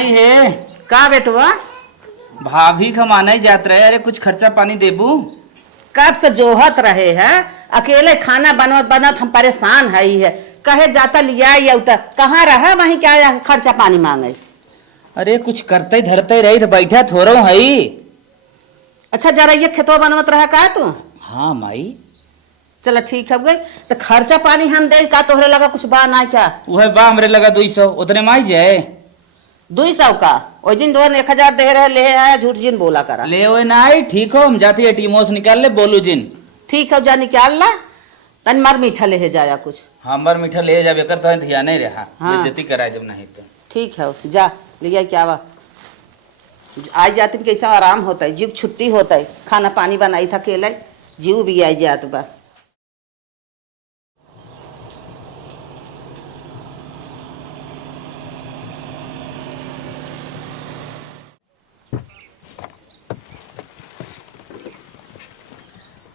माई है का बेटवा भाभी खमाने जात रहे। अरे कुछ खर्चा पानी देबू। कब से जोहत रहे है, अकेले खाना बनवत बनवत हम परेशान है कहे जाता लिया या उतर कहाँ रहा वहीं क्या खर्चा पानी मांगे। अरे कुछ करते धरते रही तो बैठा थोड़ा हई। अच्छा जरा ये खेतवा बनवत रहा का तू? हाँ माई। चलो ठीक है गई तो खर्चा पानी हम दे का तोहरे लगा कुछ बा ना क्या? वह बा हमरे लगा 200 उतने माई जाए 200 का ओइ दिन दोन 1000 दे रहे ले आया झूठ जिन बोला करा ले ओए नाई। ठीक हो हम जाती है टीमों से निकाल ले बोलू जिन। ठीक है जा निकाल ला तन मार मीठा ले जाया कुछ। हाँ मर मीठा ले जा बेकर तो ध्यान नहीं रहा। हाँ। बेइज्जती कराए जब नहीं तो ठीक है जा लिया क्या वा आज जाती कैसा आराम होता है जीव छुट्टी होता है खाना पानी बनाई था अकेला जीव भी आई जात बा।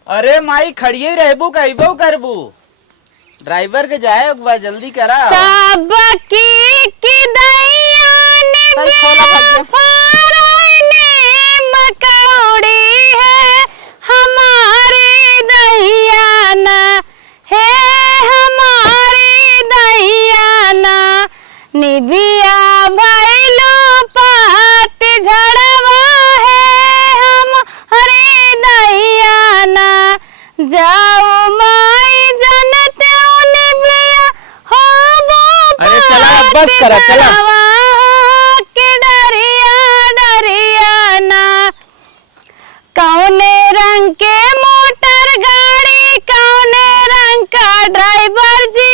अरे माई खड़िए रहबू कहबो करबू ड्राइवर के जाए एक बार जल्दी करा। सबकी की दैया ने मकौड़ी है हमारी दैया ना है हमारी दैया ना निबिया भैलू पात झड़वा है हमारी दैया ना जाओ माई जनत निबिया हो अरे चला बस करा चला। के डरिया डरिया ना कौने रंग के मोटर गाड़ी कौने रंग का ड्राइवर जी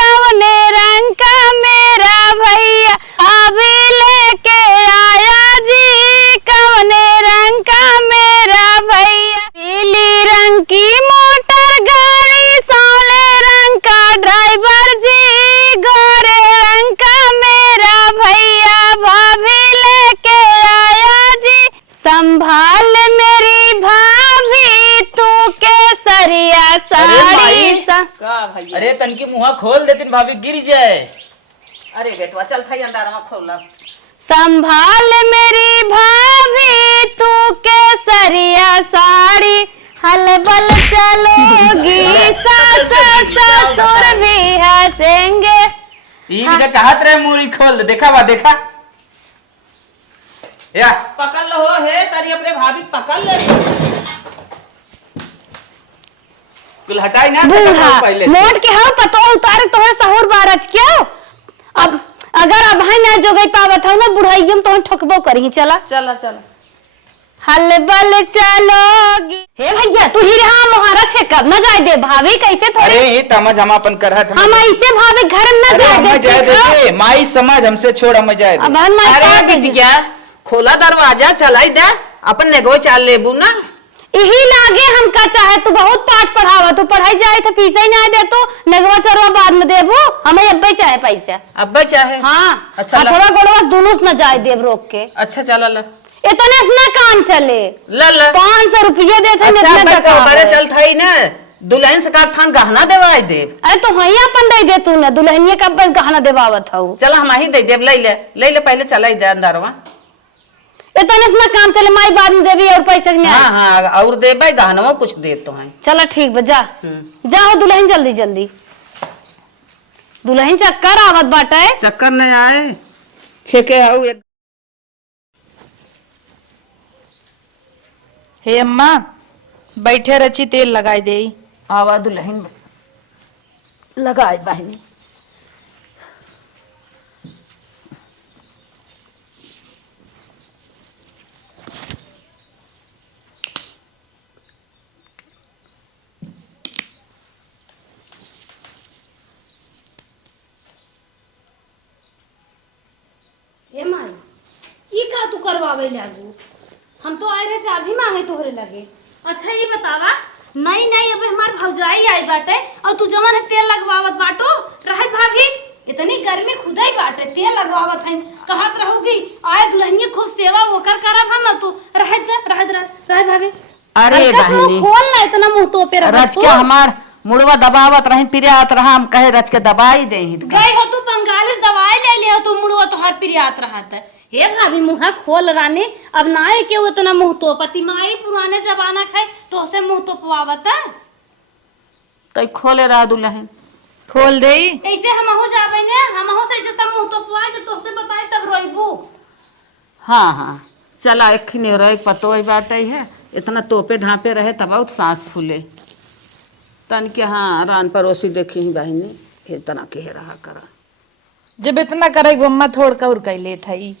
कौने रंग का मेरा भैया अभी लेके आया जी कौने रंग का मेरा भैया पीली रंग की मोटर गाड़ी सौले रंग का ड्राइवर जी गोरे रंग का मेरा भैया भाभी लेके आया जी संभाल मेरी भाभी तू केसरिया साड़ी का भैया अरे तनकी मुहा खोल देती भाभी गिर जाए। अरे बेटवा चल था अंदर में खोल संभाल मेरी भाभी तू केसरिया साड़ी हलबल चलोगी ससुर भी हंसेंगे। ई भी तो कहत रहे मूड़ी खोल दे देखा बा देखा या पकड़ लो है तारी अपने भाभी पकड़ ले कुल हटाई ना बूढ़ा पहले मोट के हाउ पतो उतारे तोहे सहूर बारज क्यों अब अगर अब है ना जो गई पावत हो ना बुढ़ाइयम तो ठकबो करही चला चला चला हलबल चलोगी। हे भैया तू ही रहा मोहरा छे कब न जाए दे भाभी कैसे थोड़ी अरे ये तमज हम अपन करहट हम ऐसे भाभी घर न अरे जाए हम दे जाए दे माई समझ हमसे छोड़ हम जाए दे। अब हम माई अरे का बिटिया खोला दरवाजा चलाई दे अपन नेगो चाल लेबू ना यही लागे हमका चाहे तू बहुत पाठ पढ़ावा तू पढ़ाई जाए तो पीछे ही ना दे तू नगवा चरवा बाद में देबू हमें अब्बे चाहे पैसा अब्बा चाहे हाँ अच्छा अथवा गोड़वा दोनों न जाए देव रोक के अच्छा चला ला इतने से ना काम चले ला ला 500 रुपया देते अच्छा इतना अब्बा टका को बारे है। चल थाई ना दुल्हन से का थान गहना देवाई देव। अरे तो वही अपन दे दे तू ना दुल्हनिया का बस गहना देवावत हूँ चला हम ही दे देव ले ले पहले चला दे अंदरवा इतने से ना काम चले माई बाद में देवी और पैसे नहीं हाँ हाँ और देबे गहनवा कुछ देव तो है। चला ठीक बा जा जाओ दुल्हन जल्दी जल्दी दुल्हन चक्कर आवत बाटे चक्कर नहीं आए छेके हाउ एक हे अम्मा बैठे रची तेल लगाई दे। आवा दुल्हन लगाए बहनी ए माई ई का तू करवावे लागू हम तो आए रहे चाबी मांगे तोहरे लगे। अच्छा ये बतावा नहीं नहीं अब हमार भौजाई आई बाटे और तू जवन है तेल लगवावत बाटो रहत भाभी इतनी गर्मी खुदाई बाटे तेल लगवावत है कहत रहोगी आए दुल्हनिया खूब सेवा ओकर करब हम तू रहत भाभी। अरे बहनी खोल ना इतना मुंह तो पे रच के हमार मुड़वा दबावत रही पिरियात रहा हम कहे रच के दबाई दे गई हो तू 45 दवाई ले ले तू मुड़वा तो हर पिरियात रहत है हे भाभी मुँह खोल रानी, अब ना है के उतना मुँह तो पति माई पुराने जमाना खाए तो से मुँह तो पवावता तो खोले रहा दुल्हन। खोल दे। ऐसे हम हो जाबे ने, हम हो से ऐसे सब मुँह तो पवाए जब तो से बताए तब रोइबू। हाँ हाँ चला एक रह पतो ही बात है, इतना तोपे ढांपे रहे तब बहुत सांस फूले तन के। हाँ रान पड़ोसी देखी ही बहनी इतना कह रहा करा। जब इतना करे अम्मा थोड़ कर कैले थई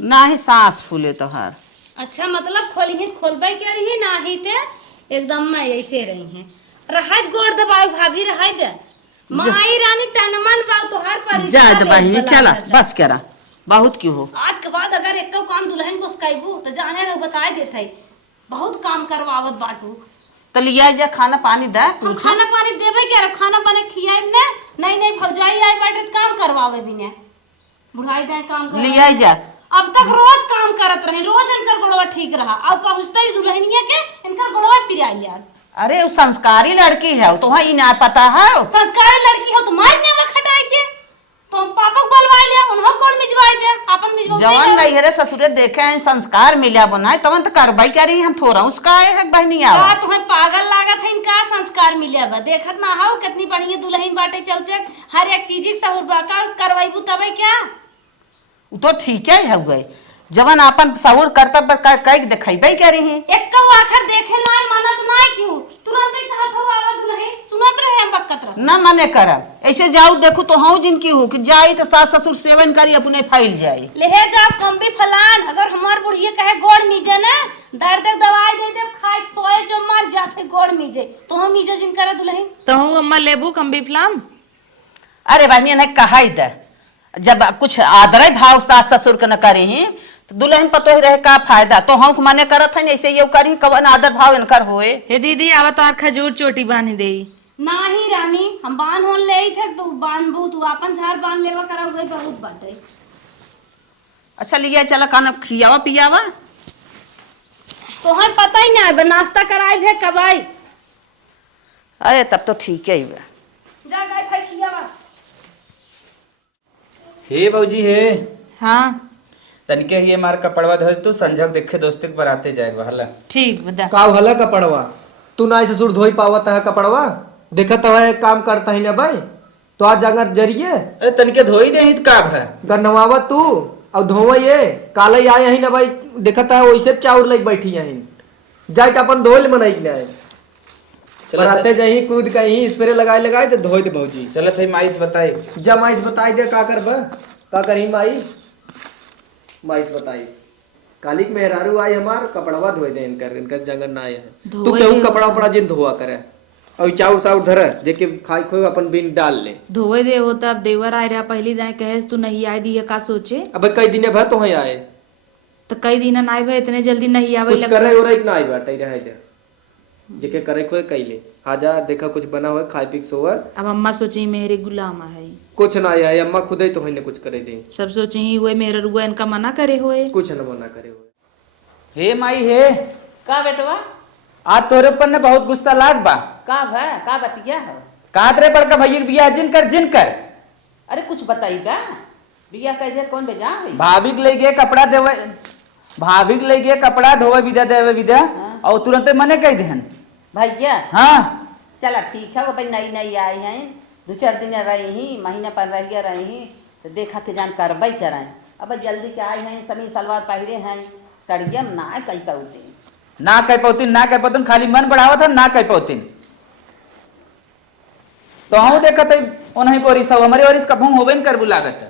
ना ही सांस फूले तो हर। अच्छा मतलब खोली है खोलबे के रही ना ही ते एकदम मैं ऐसे रही है रहत गोड़ दबाओ भाभी रहत माई रानी टनमन बाऊ तो हर पर जाद बहनी चला बस करा बहुत क्यों हो। आज के बाद अगर एक काम दुल्हन को सिखाइबू तो जाने रहो बताए देते बहुत काम करवावत बाटू। तो लिया जा खाना पानी दा। हम खाना पानी देवे क्या खाना पानी खियाए ने नहीं नहीं भौजाई आई बाटे तो काम करवावे बिने बुढ़ाई दे काम कर लिया जा। अब तक रोज काम करत रहे, रोज इनकर गोड़वा ठीक रहा, अब पहुंचते ही दुल्हनिया के इनकर गोड़वा पिराई यार। अरे वो संस्कारी लड़की है तो वहाँ ना पता है। संस्कारी लड़की हो तो मार ने खटाई के तो हम पापा को बुलवाई ले उन्हों कोड़ मिजवाई दे अपन मिजवा जवान नहीं है ससुरे देखे हैं संस्कार मिला बनाए तवन तो करवाई क्या रही हम थोड़ा उसका आए है बहनिया। का तुम्हें पागल लागत है इनका संस्कार मिले बा देखत ना हो कितनी बढ़िया दुल्हन बाटे चौचक हर एक चीज की सहूर बाका करवाईबू तबे क्या। वो तो ठीक है गए जवन अपन सहूर कर्तव्य कई दिखेबे क्या रही। एक को आखिर देखे ना मानत ना क्यों तुरंत ही कहत हो आवाज दुल्हन सुनत रहे हम बकत रह न मने करब ऐसे जाऊ देखो तो हूँ जिनकी हूँ कि जाई तो सास ससुर सेवन करी अपने फैल जाए लेहे जा कम भी फलान अगर हमार बुढ़िया कहे गोड़ मीजे ना दर्द दवाई दे दे खाए सोए जो मर जाते गोड़ मीजे तो हम मीजे जिन करे दुल्हन तो हूँ अम्मा लेबू कम्बी फ्लाम। अरे बहनी ने कहा ही दे जब कुछ आदर भाव सास ससुर के न करे ही तो दुल्हन पतो ही रहे का फायदा तो हम मने करत है ऐसे ये करी कवन आदर भाव इनकर होए। हे दीदी आवा तो खजूर चोटी बांध दे। नाही रानी हम बांध होन ले थे तो बांधबू तू अपन झाड़ बांध लेवा करा हुए बहुत बाटे। अच्छा लिया चला खाना खियावा पियावा तो हम पता ही नहीं नाश्ता कराई भे कब आई। अरे तब तो ठीक है बा। जा गाय भाई खियावा। हे भौजी हे हाँ तनिके ये मार कपड़वा धर तू संझक देखे दोस्ती के बराते जाएगा हला। ठीक बता का हला कपड़वा तू ना ससुर धोई पावत है कपड़वा देखत है काम करता ही ना भाई तो आज अगर जरिए अरे तनिके धोई दे ही तो काब है गन्नवावा तू अब धोवा ये काले आए ही ना भाई देखत है वैसे चाउर लग बैठी यहीं जाके अपन धोल मनाई ना बराते जही कूद कहीं स्प्रे लगाए तो धोई दे भौजी। चलो सही माइस बताई जब माइस बताई दे का करबा का करी माइस बताई कालिक मेहरारू आई हमार कपड़वा धोए दे इनकर जंगल ना आए तू केहू कपड़ा उपड़ा जिन धोआ करे और चाउर साउर धरे जेके खाई खोई अपन बिन डाल ले धोए दे होता अब देवर आए रहा पहली दाए कहे तू नहीं आए दी का सोचे अब कई दिन भर तो ही आए तो कई दिन ना आए इतने जल्दी नहीं आवे कुछ करे और ना आई बात रहे दे जेके करे खोई कैले आजा देखा कुछ बना हुआ खाए पी सोवर। अब अम्मा सोची मेरे गुलाम है कुछ ना आया अम्मा खुद ही तो ही कुछ करे दे सब सोचे ही हुए मेरे रुआ इनका मना करे हुए कुछ न मना करे हुए। हे माई हे का बेटवा आज तोरे ऊपर ने बहुत गुस्सा लाग बा का भा का बतिया है कातरे पर का भैया बिया जिन कर अरे कुछ बताइएगा बिया कह दे कौन बेजा भाभी के ले गए कपड़ा देवे भाभी के ले गए कपड़ा धोवे विदा देवे विदा और तुरंत मने कह देहन भैया। हाँ चला ठीक है वो भाई नई नई आई हैं 2-4 दिन रही ही महीना पर रही ही तो देखा के जान कार्रवाई कराए अब जल्दी के आई हैं समी सलवार पहरे हैं सड़िया ना कई कौते ना कह पौतीन खाली मन बढ़ावा था ना कह पौतीन तो हम देखत उन्हीं कोरी सब हमारे और इसका भूम होबे न करबू लागत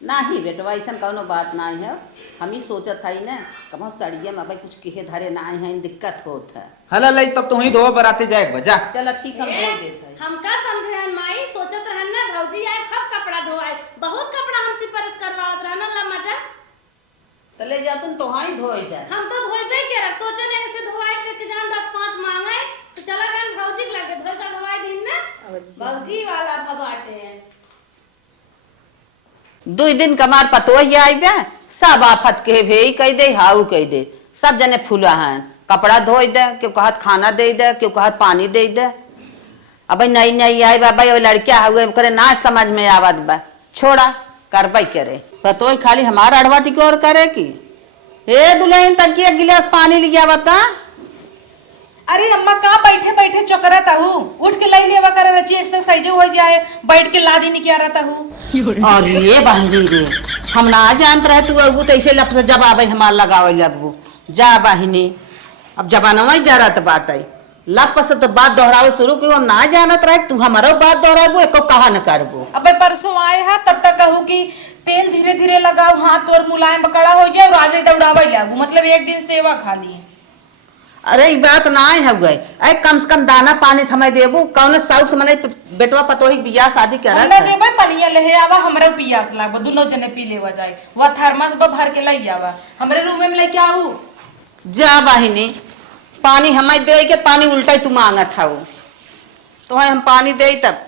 नहीं बेटवा ऐसा कौनो बात नहीं है हम ही सोचत है ना कब सड़िया में भाई कुछ कहे धरे ना आई हैं दिक्कत होत है हला लई तब तो ही धो बराते जाए बजा। चलो ठीक हम धो देते हैं। हम का समझे हन माई सोचत रहन ना भौजी आए कब कपड़ा धोआए बहुत कपड़ा हमसे परस करवावत रहन ला मजा तो ले जा तुम तो ही धोई दे हम तो धोइबे के रख सोचे ने से धोआए के जान 10-5 मांगे तो चला गन भौजी के लगे धोई का धोआए दिन ना भौजी वाला भबाटे हैं 2 दिन कमार पतो ही आई बे सब आफत के भे कह दे हाउ कह दे सब जने फूला हैं कपड़ा धोई दे क्यों कहत खाना दे दे क्यों कहत पानी दे दे अब नई नई आई बाबा लड़किया हुए करे ना समझ में आवत बा छोड़ा करवाई करे। पतोई खाली हमारा अड़वा टिकोर करे की। हे दुल्हन तक की एक गिलास पानी लिया बता। अरे अम्मा कहाँ बैठे बैठे चकराता हूँ, उठ के लाई लेवा कर रची एक्सरसाइज हो जाए, बैठ के लादी नहीं क्या रहता हूँ। और ये बहनजी रे हम ना जानत रहे तू अबू तो ऐसे लफ्ज जवाब हमार लगावे लगबू। जा बहिनी अब जबानवा ही जा रहा बात आई लप से तो बात दोहरावे शुरू की हम ना जानत रहे तू हमारो बात दोहराबू एको कहा न करबू। अब परसों आए हैं तब तक कहूँ कि तेल धीरे धीरे लगाओ, हाथ और मुलायम पकड़ा हो जाए और आगे दौड़ावे लागू, मतलब एक दिन सेवा खाली। अरे ये बात ना है गए अरे कम से कम दाना पानी थमे देबू कौन शौक से मने बेटवा पतोही बियाह शादी कर हमरा देबे पनिया ले आवा, हमरे पियास लागबो, दोनों जने पी लेवा जाए, वो थर्मस ब भर के लई आवा, हमरे रूम में लेके आऊ। जा बहिनी पानी हमें दे के पानी उल्टा ही तू मांगत था तो हम पानी दे तब।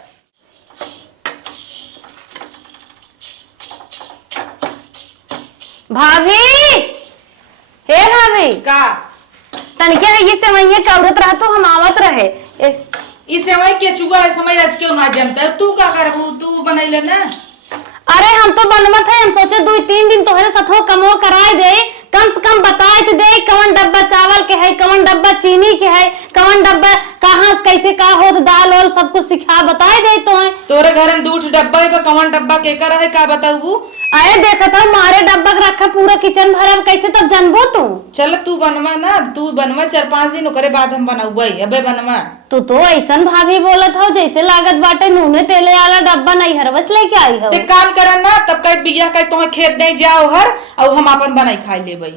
भाभी, हे भाभी का तनिके ये सेवइया का औरत रहा तो हम आवत रहे। इस समय के चुगा है समय राज क्यों ना जानता है, तू का करबू, तू बनैले ना। अरे हम तो बनमत है, हम सोचे 2-3 दिन तोहरे साथो कमो कराए दे, कम से कम बताए तो दे कवन डब्बा चावल के है, कवन डब्बा चीनी के है, कवन डब्बा कहाँ कैसे का होत दाल और सब कुछ सिखा बताए दे तो है। तोरे घर में 2 डब्बा है, कवन डब्बा के कर है का बताऊ। आए देखा था मारे डब्बा के रखा पूरा किचन भरब कैसे तब जानबो तू। चल तू बनवा ना, तू बनवा 4-5 दिन ओकरे बाद हम बनाऊबई, अबे बनवा। तू तो ऐसन भाभी बोलत हो जैसे लागत बाटे नूने तेले वाला डब्बा नहीं हरवस लेके आई हो। ते काम करा ना तब कह बिया कह तुम्हें खेत दे जाओ हर और हम अपन बनाई खाई लेबई।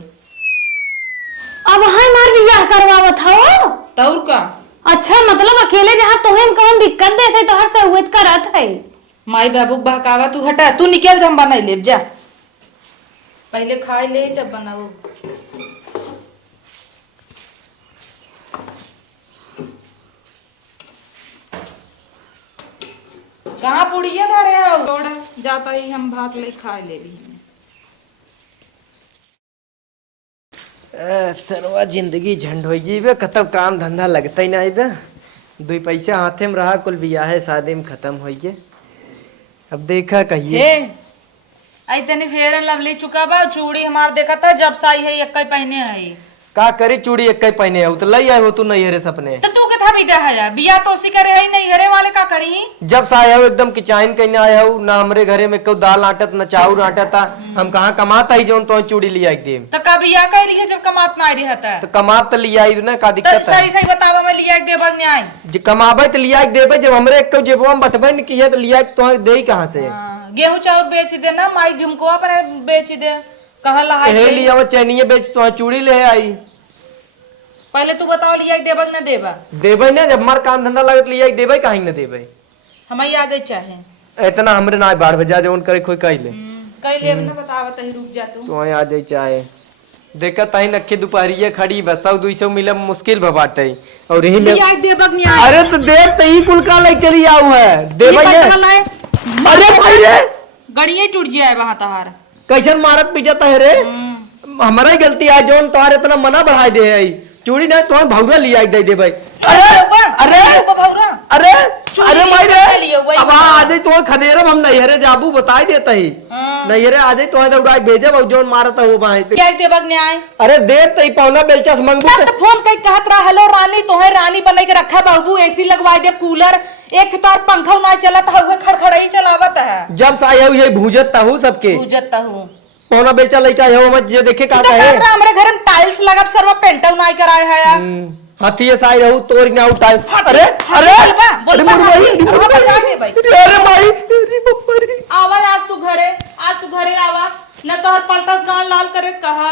अब हाय मार बियाह करवावत हो तौर का। अच्छा मतलब अकेले जहाँ तोहे हम कौन दिक्कत देते तोहर से उत करत है। माई बाबू बहकावा, तू हटा, तू निकल हम बनाई लेब जा, पहले खाई ले तब बनाओ। कहाँ पुड़िया धरे हो जाता ही हम भात ले खाए ले ली। सरवा जिंदगी झंड हो जीबे, कतब काम धंधा लगता ही ना बे, 2 पैसा हाथे में रहा कुल बियाह शादी में खत्म हो गए। अब देखा कहिए आई तनी फेर लवली चुका बा, चूड़ी हमार देखा था जब साई है एक पहने है का करी चूड़ी एक पहने हो तो लई आए हो तू नहीं हरे सपने तो तू कथा बिदा है बिया तो उसी करे है नहीं हरे वाले का करी। जब से आया हो एकदम किचाइन कहीं आया हो ना, हमरे घरे में कोई दाल आटत न चाउर आटता, हम कहाँ कमाता ही जोन तो चूड़ी लिया एक दिन तो का बिया कह रही है जब कमात ना रही है तो कमात तो लिया ना का दिक्कत है। सही सही बतावा मैं लिया देबा न्याय जे कमाबे तो लिया देबे, जब हमरे एक जेबवा में बटबे न किया तो लिया तो दे कहाँ से। गेहूं चाउर बेच दे ना, माई झुमको अपने बेच दे कहला है लिया वो चैनिए बेच तो चूड़ी ले आई। पहले तू बताओ लिया देबा ना देबा। देबे ना, जब हमार काम धंधा लगत लिया देबे काहे न देबे। हमें आ जाए चाहे इतना हमरे ना बाढ़ बजा जोन करे कोई कह ले कह ले ना बतावा तही रुक जा तू तो आ जाए चाहे। देखा ताई नखे दोपहरिए खड़ी बस 100-200 मिले मुश्किल भबाटे और यही में लिया देबा न्याय। अरे तो देव तो ही कुल का ले चली आऊ है देबे ये। अरे भाई रे गड़िए टूट जाए वहां तहार कैसन मारत पीटता है रे, हमारा ही गलती है जोन तोहार इतना मना बढ़ाई दे है चूड़ी ना तो भौरा लिया दे दे भाई। अरे अरे अरे अरे भाई रे अब आ जाए तो खदेरब हम नहीं हरे जाबू बताई देता ही नहीं हरे आ जाए तो दौड़ा भेजे बहु जोन मारता हो भाई क्या देबक न्याय। अरे देर तो ही पौना बेलचा से मंगबू तो फोन कई कहत रहा हेलो रानी तोहे रानी बना के रखा बाबू, एसी लगवा दे, कूलर एक तार पंखा ना चलत हुए खड़खड़ाई चलावत है। जब से आया ये भूजता हूँ सबके भूजता हूँ पौना बेचा लेके आया हूँ जे देखे का है हमारे घर में टाइल्स लगा सरवा पेंटर ना कराया है यार। हाथी से आई रहू तोड़ ना उठाए। अरे अरे अरे भाई आवाज आज तू घरे आवा न तो हर पलटस गांव लाल करे कहा।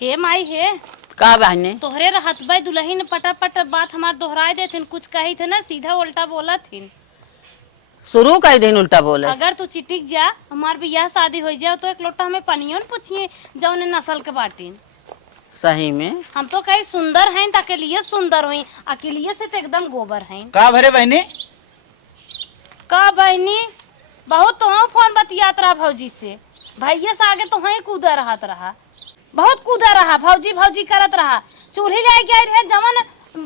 हे माई हे का बहने तोहरे रहत भाई दुल्हन पटापट बात हमार दोहराए देथिन, कुछ कही थे ना सीधा उल्टा बोला थिन। शुरू कर दिन उल्टा बोले। अगर तू चिटिक जा हमार बियाह शादी हो जाए तो एक लोटा हमें पनियों पूछिए जौने नस्ल के बाटीन। सही में हम तो कहीं सुंदर हैं ताके लिए सुंदर हुई, अकेलिए से तो एकदम गोबर हैं। का भरे बहनी का बहनी बहुत तो हम फोन बतियात रहा भौजी से, भैया से आगे तो वहीं कूदा रहत रहा, बहुत कूदा रहा, भौजी भौजी करत रहा, चूल्ही जाए के रहे जमन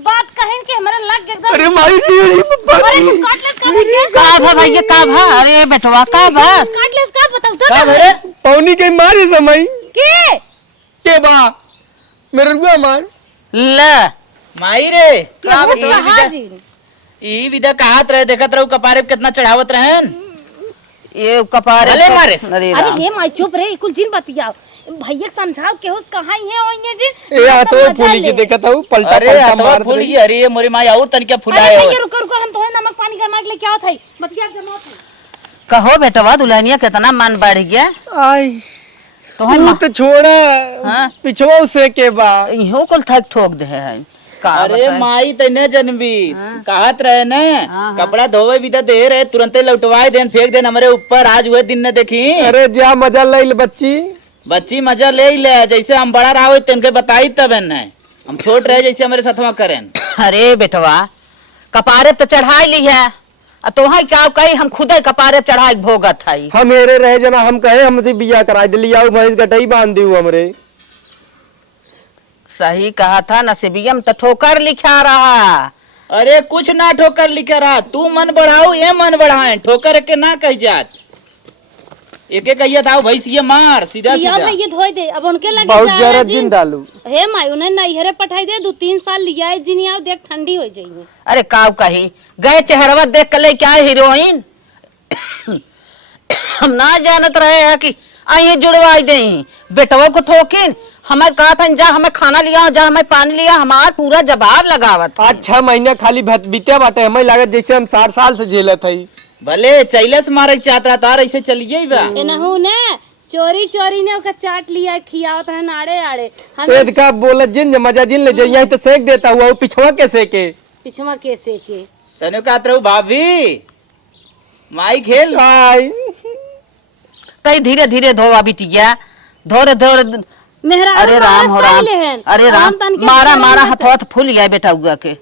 बात कहें कि हमारे लग एकदम। अरे माई अरे तू काट ले का का भा भैया का भा, अरे बेटवा का भा काट ले का तो तो का भरे पौनी के मारे समय के बा मेरे रुआ मार ले माई रे क्या हो ई विदा- हाजी ई विदा कहात रहे देखत रहू कपारे पे कितना चढ़ावत रहन ये कपारे भले मारे। अरे अरे राम। ये माई चुप रे कुल जिन बतियाओ भैया समझाओ के होस कहां है ओइए जी ए हाथों में फूली के देखता हूँ पलटा अरे पलटा हथवा मार फूल रही। गई अरे मोरी माई और तनिक अरे फुलाए भैया रुको रुको हम तोहे नमक पानी गरमा के लेके आओ थई बतिया जमा थई कहो बेटवा दुल्हनिया कितना मन बढ़ गया आई तो है तू तो छोड़ा हाँ? पिछवा से के बा इहो कुल थक ठोक दे है का अरे बताएं? माई तने जनबी कहत रहे न हाँ। कपड़ा धोवे विदा दे रहे तुरंते लौटवाए देन फेंक देन हमारे ऊपर आज हुए दिन ने देखी अरे जा मजा ले ले बच्ची बच्ची मजा ले ही ले जैसे हम बड़ा रहा हो तेनके बताई तब न हम छोट रहे जैसे हमारे साथवा करें अरे बेटवा कपारे पे चढ़ाई ली है अब तो वहाँ क्या कही हम खुदे कपारे पे चढ़ाई भोगत है हम हेरे रहे जना हम कहे हमसे बिया करा दिली आओ भैंस गटई बांध दी हमरे सही कहा था नसीबियम तो ठोकर लिखा रहा अरे कुछ ना ठोकर लिखे रहा तू मन बढ़ाऊ ये मन बढ़ाए ठोकर के ना कह जात एक एक कहिया था भैंस ये मार सीधा लिया सीधा भैया धोई दे अब उनके लगे बहुत जाए जरा जी। जिन डालू हे माई उन्हें नैहरे पठाई दे 2-3 साल लिया है जिनी आओ देख ठंडी हो जाइए अरे काव कही गए चेहरवा देख के ले क्या हीरोइन हम ना जानत रहे हैं कि आइए जुड़वाई दे बेटवा को ठोकिन हमें कहा था जा हमें खाना लिया जा हमें पानी लिया हमार पूरा जवाब लगावत आज 6 महीने खाली बीते बाटे हमें लागत जैसे हम 60 साल से झेलत हई भले चैलस मारे चाहता तार ऐसे चलिए बा एनहु ने चोरी चोरी ने ओका चाट लिया खियावत है नाड़े आड़े हम एद का बोलत जिन मजा जिन ले जाइए तो सेक देता हुआ पिछवा के सेके पिछवा कैसे के तने कहत रहू भाभी माई खेल आई तई धीरे धीरे धोवा बिटिया धोरे धोरे मेहरा अरे राम हो राम अरे राम मारा मारा हथवा फूल गया बेटा हुआ के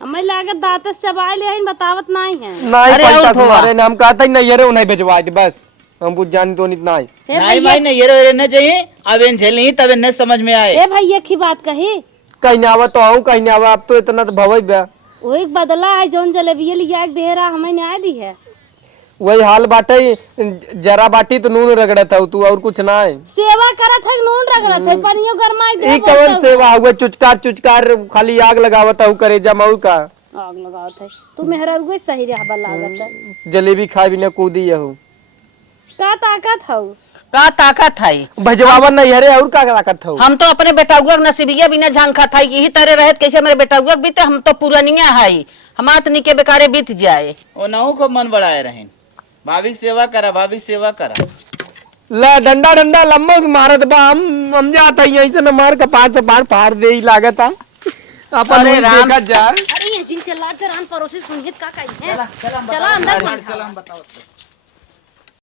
हमें लागत दांत से चबा ले हैं बतावत नहीं है नहीं अरे और पलटा धोवा। मारे ना हम कहता ही नहीं रे उन्हें भेजवा दे बस हम कुछ जान तो नहीं है हे नहीं भैया माई नहीं ये रहना चाहिए अब इन झेली तब इन्हें समझ में आए हे भैया की बात कही कहीं ना आवा तो आऊं कहीं ना आवा अब तो इतना तो भवई बा वो एक बदला है जौन जलेबी लिया के दे रहा हमें न्याय दी है वही हाल बाटे जरा बाटी तो नून रगड़त है तू और कुछ ना है सेवा करत है नून रगड़त है पनियो गरमाई दे ई कवन सेवा हुए चुचकार खाली आग लगावत है करे जमाऊ का आग लगावत है तू मेहरा रुए सही रहबा लागत है जलेबी खाई बिना कूदी यहू का ताकत हौ का ताकत है भजवावन नहीं हरे और का ताकत है हम तो अपने बेटा हुआ नसीबिया बिना झांका था यही तरह रहत कैसे मेरे बेटा हुआ बीते हम तो पुरानिया है हमात निके बेकारे बीत जाए वो नऊ को मन बढ़ाए रहे भाभी सेवा करा भाभी सेवा करा ला डंडा डंडा लम्बा से मारत बा हम जाता ही ऐसे न मार कपार पे पार फाड़ दे ही लागत है अपन अरे वही राम। देखा जा अरे ये जिन चला कर हम पड़ोसी सुनिए का कही है चला अंदर चल हम बताओ